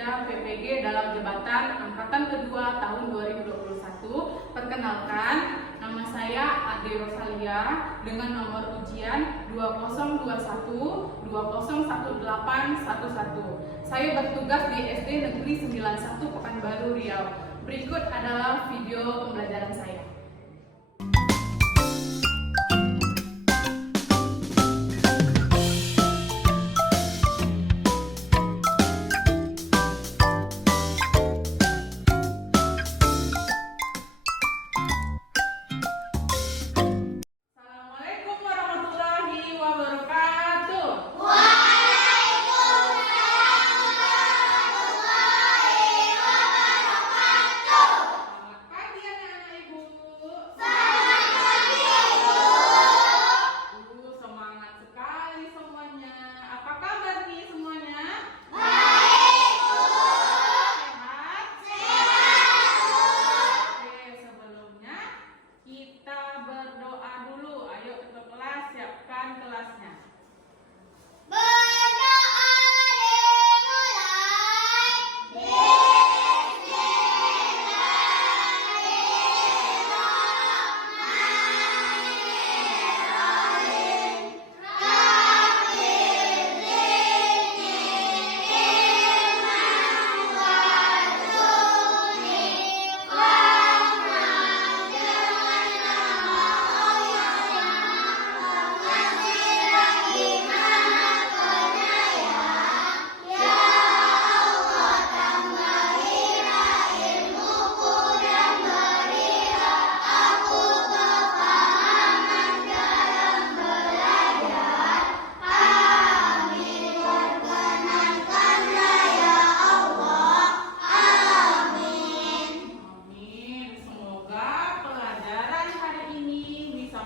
Kerja PPG dalam jabatan angkatan kedua tahun 2021. Perkenalkan, nama saya Ade Rosalia dengan nomor ujian 2021-201811. Saya bertugas di SD Negeri 91 Pekanbaru, Riau. Berikut adalah video pembelajaran saya.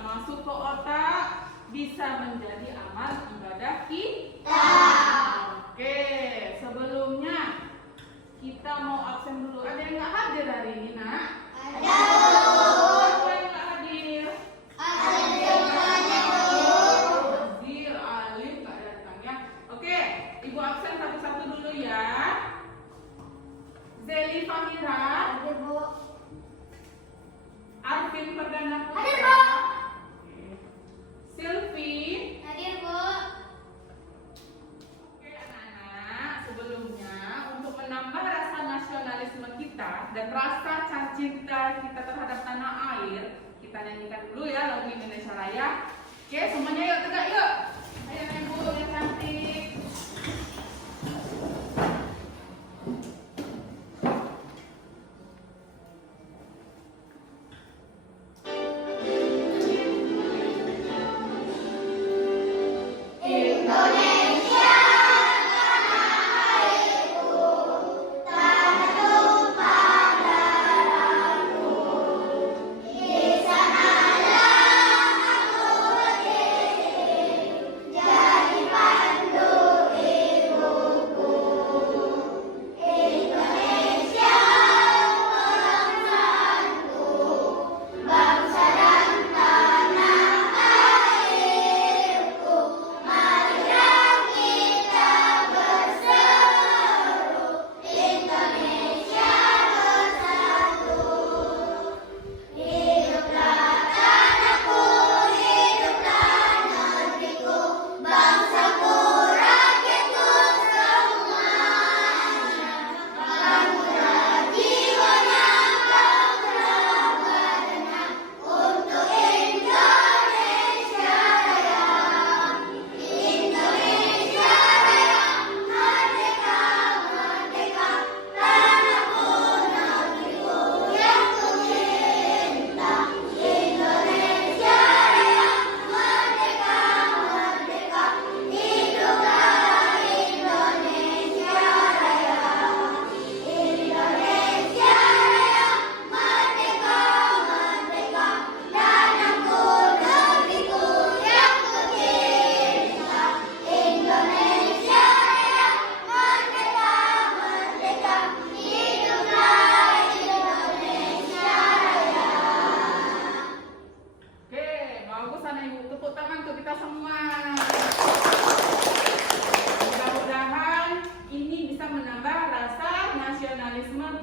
Masuk ke otak, bisa menjadi amal ibadah kita. Oke, sebelumnya kita mau absen dulu. Ada yang nggak hadir hari ini, Nak? Ada. Siapa yang nggak hadir? Hadir, Alif nggak datang ya. Oke, Ibu absen satu-satu dulu ya. Zeli Famira. Hadir, Bu. Arvin Perdana Putra. Hadir, Bu. Sylvie. Hadir, Bu. Oke anak-anak, sebelumnya untuk menambah rasa nasionalisme kita dan rasa cinta kita terhadap tanah air, kita nyanyikan dulu ya lagu Indonesia Raya. Oke, semuanya yuk tegak yuk. Ayo Ibu yang cantik. Jadi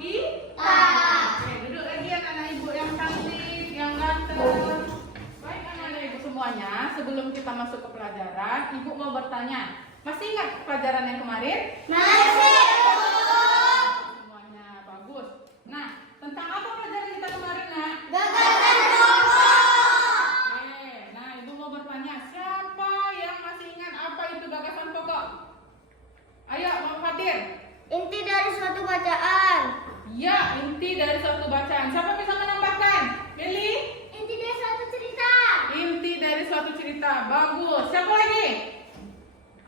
kita. Oke, duduk lagi anak-anak ibu yang cantik, yang ganteng. Baik anak-anak ibu semuanya, sebelum kita masuk ke pelajaran, ibu mau bertanya. Masih ingat pelajaran yang kemarin? Masih. Semuanya bagus. Nah, tentang apa pelajaran kita kemarin, Nak? Gagasan pokok. Oke, nah ibu mau bertanya, siapa yang masih ingat apa itu gagasan pokok? Ayo, Bang Fatir. Inti dari suatu bacaan. Ya, inti dari suatu bacaan. Siapa bisa menambahkan? Meli? Inti dari suatu cerita. Inti dari suatu cerita. Bagus. Siapa lagi?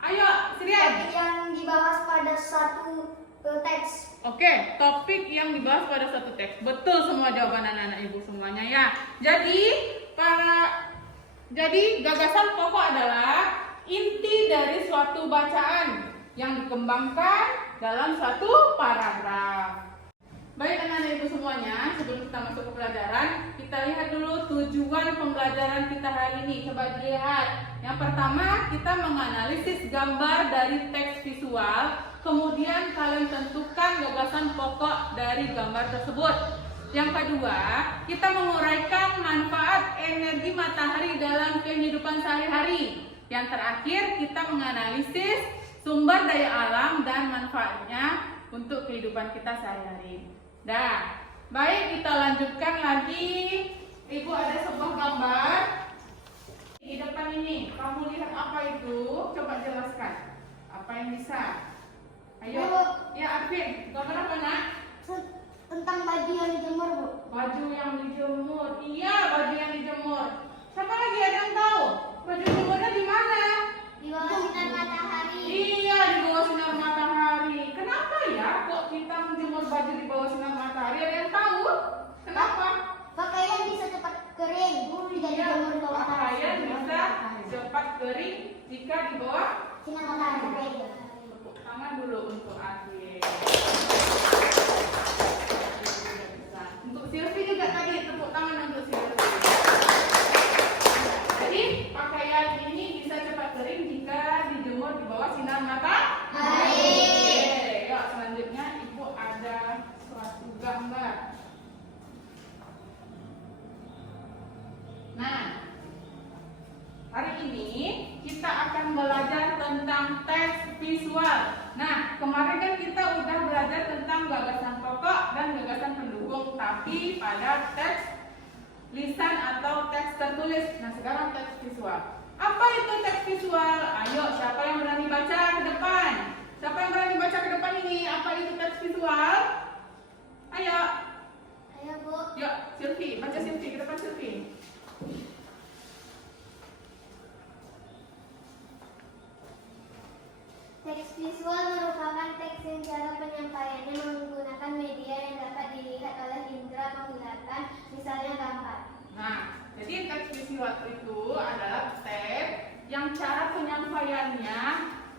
Ayo, Sirian. Topik yang dibahas pada satu teks. Oke, topik yang dibahas pada satu teks. Betul semua jawaban anak-anak ibu semuanya ya. Jadi gagasan pokok adalah inti dari suatu bacaan yang dikembangkan dalam suatu paragraf. Baik anak-anak ibu semuanya, sebelum kita masuk ke pelajaran, kita lihat dulu tujuan pembelajaran kita hari ini. Coba dilihat. Yang pertama, kita menganalisis gambar dari teks visual. Kemudian kalian tentukan gagasan pokok dari gambar tersebut. Yang kedua, kita menguraikan manfaat energi matahari dalam kehidupan sehari-hari. Yang terakhir, kita menganalisis sumber daya alam dan manfaatnya untuk kehidupan kita sehari-hari. Dah, baik kita lanjutkan lagi. Ibu ada sebuah gambar di depan ini. Kamu lihat apa itu? Coba jelaskan. Apa yang bisa? Ayo. Ya, Arvin. Gambar apa, Nak? Tentang baju yang dijemur, Bu. Baju yang dijemur. Iya, baju yang dijemur. Siapa lagi ada yang tahu? Baju jemurnya di mana? Di bawah sinar matahari. Iya, di bawah sinar matahari. Kenapa ya kok kita menjemur baju di bawah sinar matahari? Ada yang tahu? Kenapa? Pakaian bisa cepat kering. Tidak dijemur di bawah Pakaian bisa cepat kering jika di bawah sinar matahari. tepuk tangan dulu untuk Adit. Untuk Silvi juga tadi tepuk tangan untuk Silvi. Jadi pakaian ini bisa cepat kering jika dijemur di bawah sinar matahari. Oke, yuk selanjutnya ibu ada suatu gambar. Nah, hari ini kita akan belajar tentang teks visual. Nah, kemarin kan kita udah belajar tentang gagasan pokok dan gagasan pendukung, tapi pada teks lisan atau teks tertulis. Nah, sekarang teks visual. Apa itu teks visual? Ayo, siapa yang berani baca ke depan? Siapa yang berani baca ke depan ini? Apa itu teks visual? Ayo. Ayo, Bu. Yuk, Silvi, baca Silvi, ke depan Silvi. Teks visual merupakan teks yang cara penyampaiannya menggunakan media yang dapat dilihat oleh indera penglihatan, misalnya gambar. Nah, jadi teks visual itu adalah teks yang cara penyampaiannya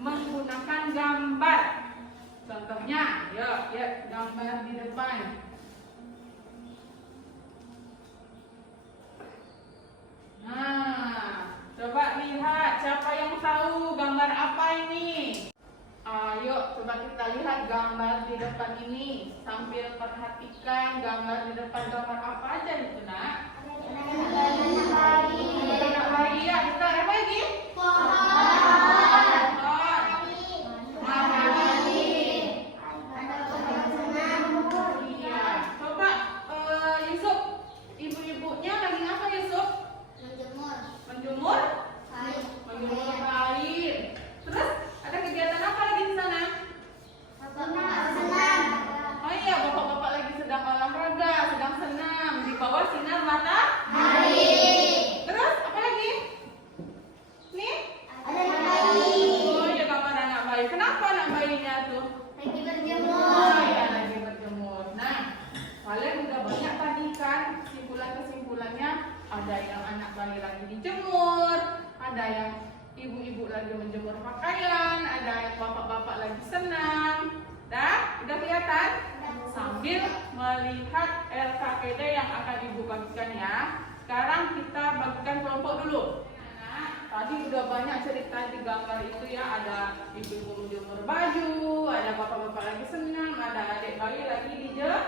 menggunakan gambar. Contohnya, yuk, gambar di depan. Nah, coba lihat siapa yang tahu gambar apa ini? Ayo, coba kita lihat gambar di depan ini. Sambil perhatikan gambar di depan, gambar apa aja itu, Nak? Anak bayi, ya, kita apa lagi? Iya. Coba Yusuf, ibu-ibunya lagi ngapa Yusuf? Menjemur? Menjemur kain. Terus ada kegiatan apa lagi di sana? Oh iya, bapak-bapak lagi sedang olahraga, sedang senam di bawah sinar matahari. Terus apa lagi? Nih? Oh iya, gambar anak bayi. Kenapa anak bayinya tuh? Oh iya, lagi berjemur. Nah, kalian udah banyak tadi kan kesimpulannya. Ada yang anak bayi lagi dijemur, ada yang ibu-ibu lagi menjemur pakaian, ada yang bapak-bapak lagi senam. Udah kelihatan? Sambil melihat LKPD yang akan ibu bagikan ya. Sekarang kita bagikan kelompok dulu. Tadi udah banyak cerita di gambar itu ya. Ada ibu-ibu menjemur baju, ada bapak-bapak lagi senam, ada adik bayi lagi dijemur.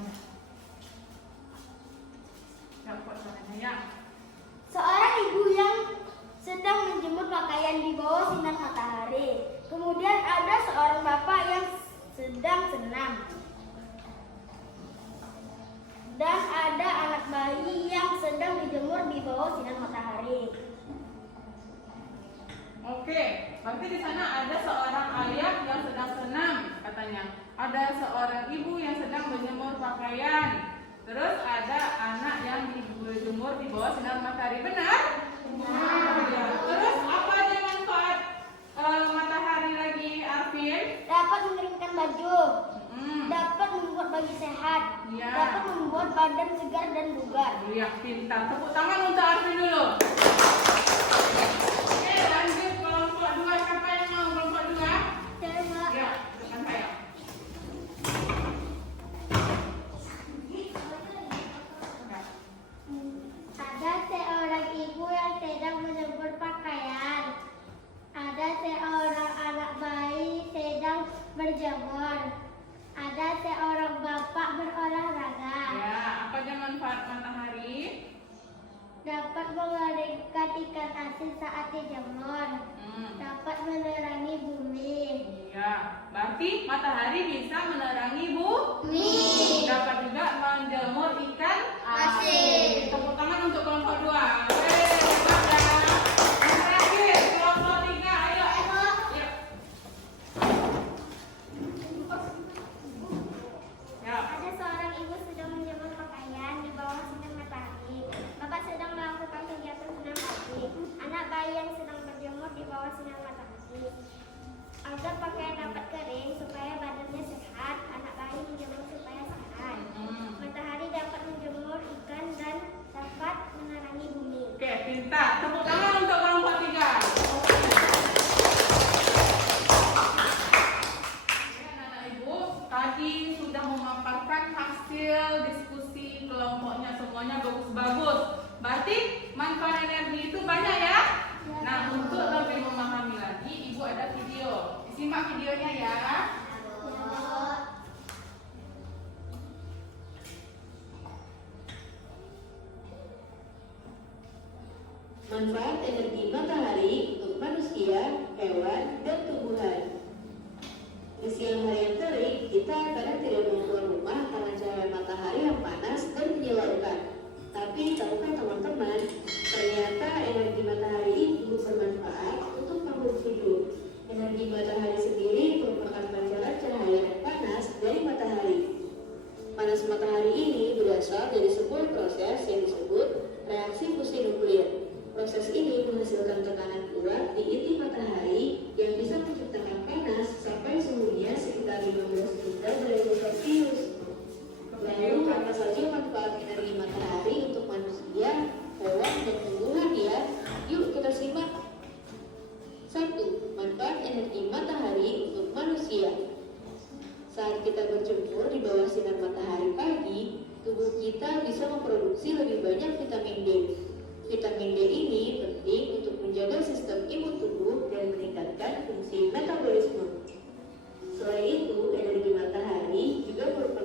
semuanya. Ya, kok caranya ya? Seorang ibu yang sedang menjemur pakaian di bawah sinar matahari. Kemudian ada seorang bapak yang sedang senam. Dan ada anak bayi yang sedang dijemur di bawah sinar matahari. Oke, berarti di sana ada seorang ayah yang sedang senam, katanya. Ada seorang ibu yang sedang menjemur pakaian. Terus ada anak yang dijemur di bawah sinar matahari. Benar? Benar. Ya. Terus apa aja manfaat matahari lagi, Arvin? Dapat mengeringkan baju. Dapat membuat baju sehat. Ya. Dapat membuat badan segar dan bugar. Ya, pintar. Tepuk tangan untuk Arvin dulu. Oke, lanjut kelompok 2. Siapa yang mau kelompok 2? Ya, depan saya. Ada seorang ibu yang sedang menjemur pakaian. Ada seorang anak bayi sedang berjemur. Ada seorang bapak berolahraga. Ya, apa aja manfaat matahari? Dapat mengeringkan ikan asin saat dijemur. Dapat menerangi bumi. Iya, berarti matahari bisa menerangi bumi. Dapat juga menjemur ikan asin. Tepuk tangan untuk kelompok 2. Hebat ya. Yang terakhir, kelompok 3. Ayo. Ya. Ya. Ada seorang ibu sedang menjemur pakaian di bawah sinar matahari. Bapak sedang melakukan kegiatan senam pagi. Anak bayi yang sedang berjemur di bawah sinar matahari. Agar pakaian dapat kering supaya badannya sehat, anak bayi dijemur supaya sehat. Matahari dapat menjemur ikan dan dapat menerangi bumi. Oke, pintar. Tepuk tangan untuk kelompok 3. Oke, anak-anak ibu, tadi sudah memaparkan hasil diskusi kelompoknya, semuanya bagus-bagus. Berarti manfaat energi itu banyak ya? Nah, untuk lebih memahami lagi, ibu ada video. Simak videonya ya. Manfaat energi matahari untuk manusia, hewan, dan tumbuhan. Di siang hari yang terik, kita kadang tidak mau keluar rumah karena cahaya matahari yang panas dan menyilaukan. Tapi tahukah teman-teman, ternyata energi matahari itu bermanfaat untuk makhluk hidup. Energi matahari sendiri merupakan pancaran cahaya yang panas dari matahari. Panas matahari ini berasal dari sebuah proses yang disebut reaksi fusi nuklir. Proses ini menghasilkan tekanan kuat di inti matahari yang bisa menciptakan panas sampai suhunya sekitar 15 juta derajat Celcius. Lalu apa saja manfaat energi matahari untuk manusia, hewan, dan tumbuhan ya? Yuk kita simak. 1. Manfaat energi matahari untuk manusia. Saat kita berjemur di bawah sinar matahari pagi, tubuh kita bisa memproduksi lebih banyak vitamin D. Vitamin D ini penting untuk menjaga sistem imun tubuh dan meningkatkan fungsi metabolisme. Selain itu, energi matahari juga merupakan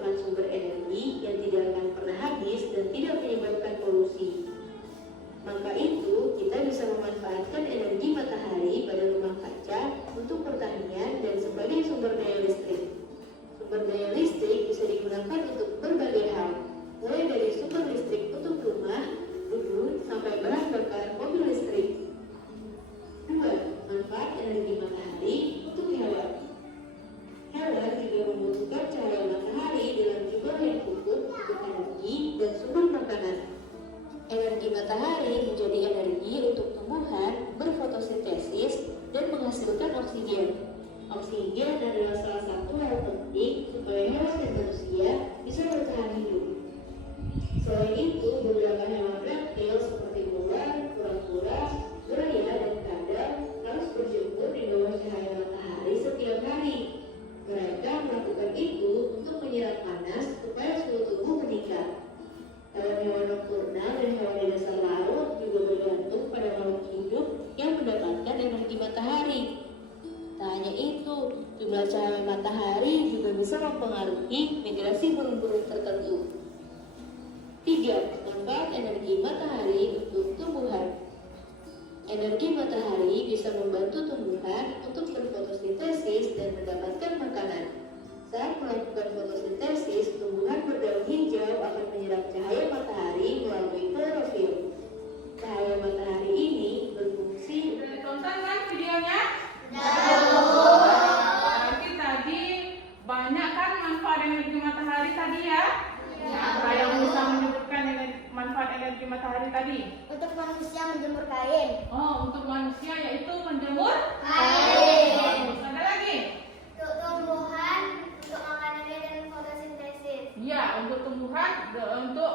tertentu. 3. Manfaat energi matahari untuk tumbuhan. Energi matahari bisa membantu tumbuhan untuk berfotosintesis dan mendapatkan makanan. Saat melakukan fotosintesis, tumbuhan berdaun hijau akan menyerap cahaya matahari melalui klorofil. Cahaya matahari ini berfungsi. Sudah ditonton kan videonya? Berarti tadi banyak kan manfaat energi matahari tadi ya? Apa yang bisa menyebutkan manfaat energi matahari tadi? Untuk manusia menjemur kain. Oh, untuk manusia yaitu menjemur Kain. Ada lagi? Untuk tumbuhan, untuk makanannya dan fotosintesis. Ya, untuk tumbuhan, untuk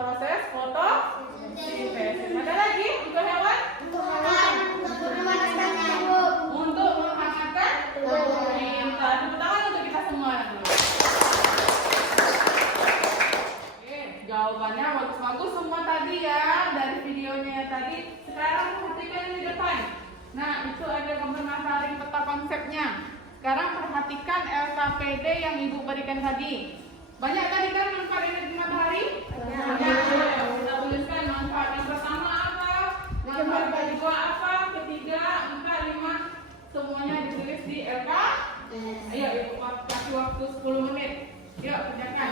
proses fotosintesis. Ada lagi? Untuk hewan? Untuk hewan, untuk memakankan nyamuk. Untuk menghangatkan tubuh. Pintar. Tepuk tangan untuk kita semua. Oke, jawabannya bagus-bagus semua tadi ya dari videonya tadi. Sekarang perhatikan di depan. Nah, itu ada gambar matahari peta konsepnya. Sekarang perhatikan LKPD yang Ibu berikan tadi. Banyak tadi kan manfaat energi matahari? Banyak. Kita tuliskan manfaat yang pertama apa, manfaat kedua apa, ketiga, 4, 5. Semuanya ditulis di LK. Ayo, Ibu kasih waktu 10 menit. Yuk, kerjakan.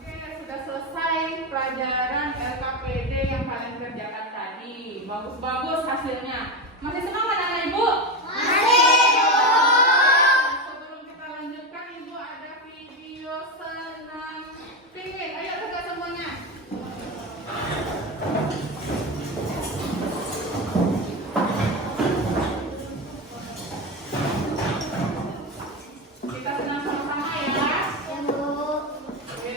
Oke, sudah selesai pelajaran LKPD yang kalian kerjakan tadi. Bagus-bagus hasilnya. Masih semangat anak Ibu? Sebelum kita lanjutkan, Ibu ada video senam pingin. Ayo tegak semuanya. Kita senam sama-sama ya. Oke.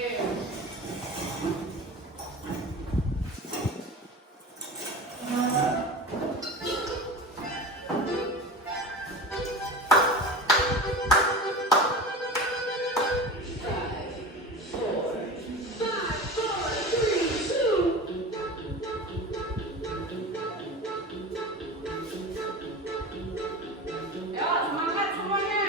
Yuk, semangat semuanya.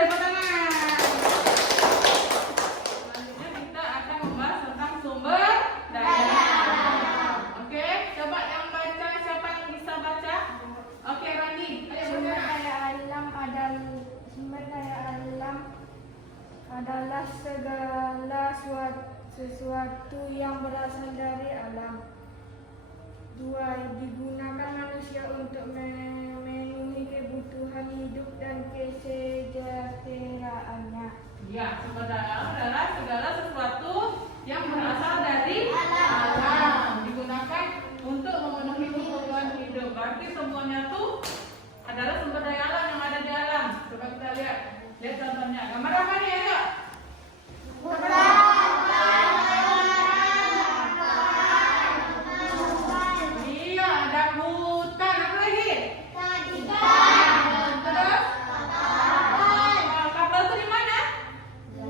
Pertengahan. Selanjutnya kita akan membahas tentang sumber daya alam. Oke, coba yang baca, siapa yang bisa baca? Oke, Rani. Ayo Sumber baca. daya alam adalah segala sesuatu yang berasal dari alam. 2. Digunakan manusia untuk memenuhi kebutuhan hidup dan kesejahteraannya. Ya, sumber daya alam adalah segala sesuatu yang berasal dari alam, digunakan untuk memenuhi kebutuhan hidup. Berarti semuanya tuh adalah sumber daya alam yang ada di alam. Coba kita lihat contohnya. Gambar apa nih? Ayo. Iya, ada hutan. Apa lagi? Terus? Kapal itu di mana? Di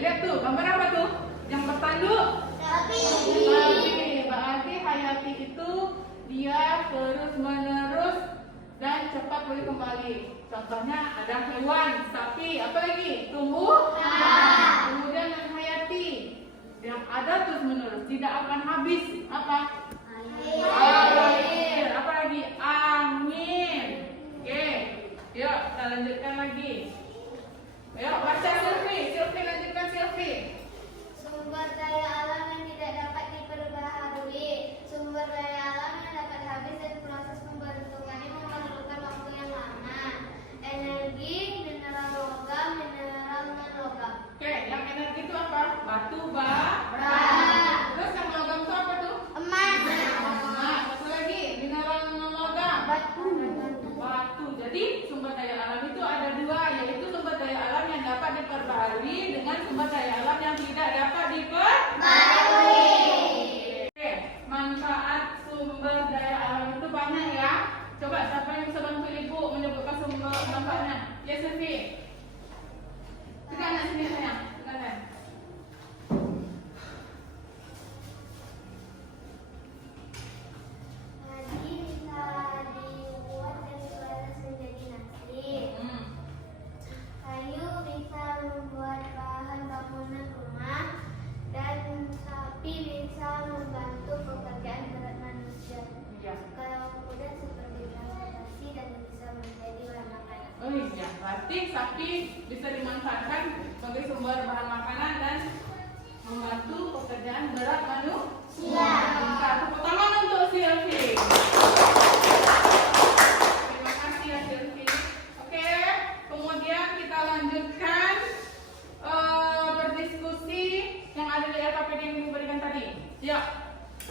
lihat tuh, gambar apa tuh? Yang bertanduk? Sapi. Berarti hayati itu dia terus menerus dan cepat pulih kembali. Contohnya ada hewan, sapi, apa lagi? Tumbuhan. Kemudian yang hayati yang ada terus menerus, tidak akan habis. Apa? Air. Apa lagi? Angin. Oke, yuk kita lanjutkan lagi. Ayo baca Silvi, lanjutkan Silvi. Sumber daya alam yang tidak dapat diperbaharui. Sumber daya alam yang dapat habis dan proses pembentukannya memerlukan waktu yang lama. Energi, mineral logam, mineral non-logam. Oke, yang energi itu apa? Batu bara. Terus yang logam itu apa tuh? Emas. Emas. Apa lagi? Mineral non logam. Batu. Batu. Jadi sumber daya alam itu ada dua, yaitu sumber daya alam yang dapat diperbaharui dengan sumber daya alam yang tidak dapat diperbaharui. Oke, manfaat sumber daya alam itu banyak ya. Coba siapa yang bisa bantu ibu menyebutkan sumber manfaatnya? Ya Silvi. Tekan sini sayang. Tekan. Nadi bisa dibuat dan diolah menjadi nasi. Kayu bisa membuat bahan bangunan rumah dan sapi bisa membantu pekerjaan berat manusia. Iya. Kalau kuda seperti transportasi dan bisa menjadi bahan makanan. Oh iya, berarti sapi bisa dimanfaatkan sebagai sumber bahan makanan dan membantu pekerjaan berat manusia. Tepuk tangan untuk Silvi. Terima kasih ya Silvi. Oke, kemudian kita lanjutkan berdiskusi yang ada di LKPD yang diberikan tadi. Ya,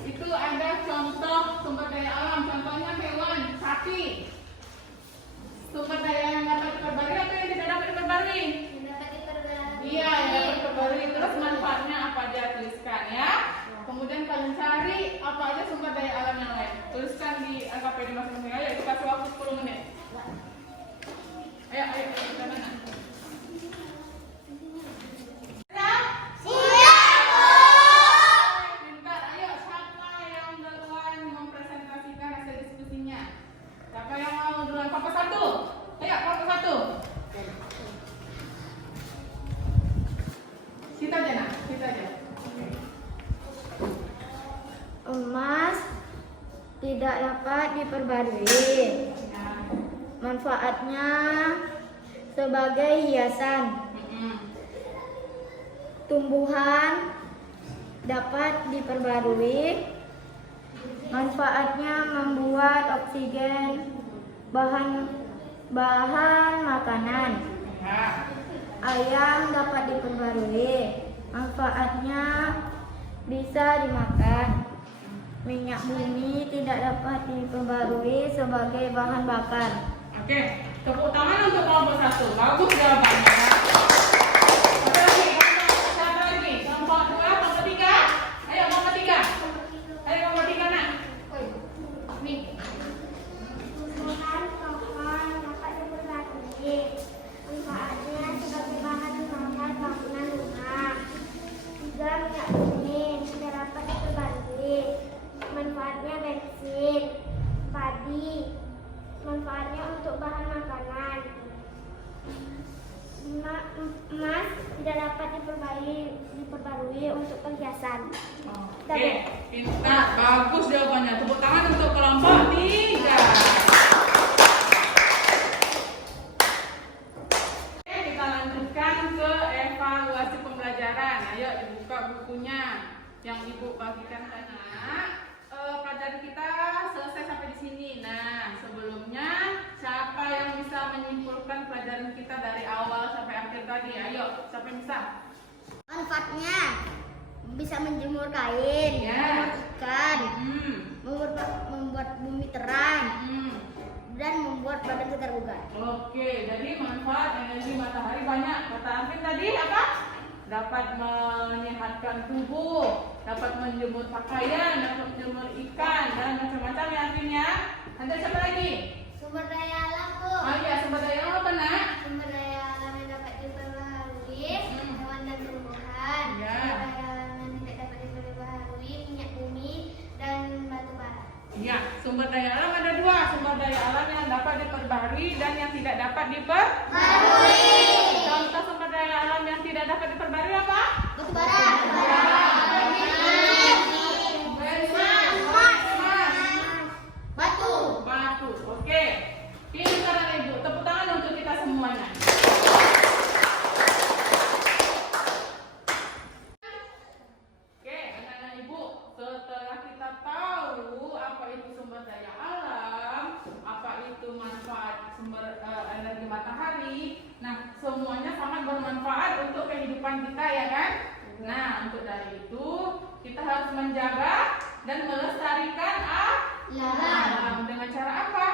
itu ada contoh sumber daya alam. Contohnya hewan, sapi. Sumber daya yang dapat diperbarui atau yang tidak dapat diperbarui? Yang dapat diperbarui. Iya, yang dapat diperbarui. Terus manfaatnya apa aja tuliskan ya. Kemudian kalian cari apa aja sumber daya alam yang lain. Tuliskan di LKPD masing-masing. Ayo kita kasih waktu 10 menit. Ayo, kita mana? Pintar, ayo siapa yang duluan mempresentasikan hasil diskusinya? Siapa yang mau duluan? Kelompok 1. Ayo, kelompok 1. Kita aja nak, kita aja. Emas tidak dapat diperbarui. Manfaatnya sebagai hiasan. Tumbuhan dapat diperbarui. Manfaatnya membuat oksigen bahan makanan. Ayam dapat diperbarui. Manfaatnya bisa dimakan. Minyak bumi tidak dapat diperbarui sebagai bahan bakar. Oke, tepuk tangan untuk kelompok 1. Bagus jawabannya. Satu lagi, satu lagi. Kelompok 2, kelompok 3. Ayo kelompok 3. Ayo kelompok 3 nak. Nih. Tumbuhan pohon dapat diperbarui. Manfaatnya sebagai bahan makanan bangunan rumah. Juga minyak bumi tidak dapat diperbarui. Manfaatnya bensin, padi. Manfaatnya untuk bahan makanan. Emas tidak dapat diperbarui untuk perhiasan. Oke, pintar. Bagus jawabannya. Tepuk tangan untuk kelompok 3. Oke, kita lanjutkan ke evaluasi pembelajaran. Ayo dibuka bukunya yang ibu bagikan tadi. Pelajaran kita selesai sampai di sini. Nah, sebelumnya siapa yang bisa menyimpulkan pelajaran kita dari awal sampai akhir tadi? Ayo, siapa yang bisa? Manfaatnya bisa menjemur kain, Ya. membuat ikan, membuat bumi terang, dan membuat badan segar bugar. Oke, jadi manfaat energi matahari banyak. Kata Arvin tadi apa? Dapat menyehatkan tubuh, dapat menjemur pakaian, dapat menjemur ikan, dan macam-macam ya Arvin ya. Ada siapa lagi? Sumber daya alam, Bu. Oh iya, sumber daya alam apa nak? Sumber daya alam yang dapat diperbaharui, hewan dan tumbuhan. diperbarui. Contoh sumber daya alam yang tidak dapat diperbarui apa? Batu bara. Batu. Oke. Pintar Ibu. Tepuk tangan untuk kita semuanya. Oke, anak-anak Ibu, setelah kita tahu apa itu sumber daya alam, apa itu manfaat sumber energi matahari, nah semuanya sangat bermanfaat untuk kehidupan kita ya kan? Nah, untuk dari itu kita harus menjaga dan melestarikan alam. Dengan cara apa?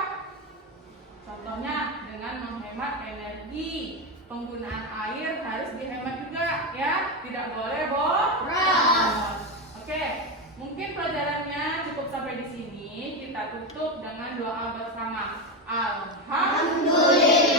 Contohnya dengan menghemat energi. Penggunaan air harus dihemat juga ya, tidak boleh boros. Oke, mungkin pelajarannya cukup sampai di sini. Kita tutup dengan doa bersama. Alhamdulillah.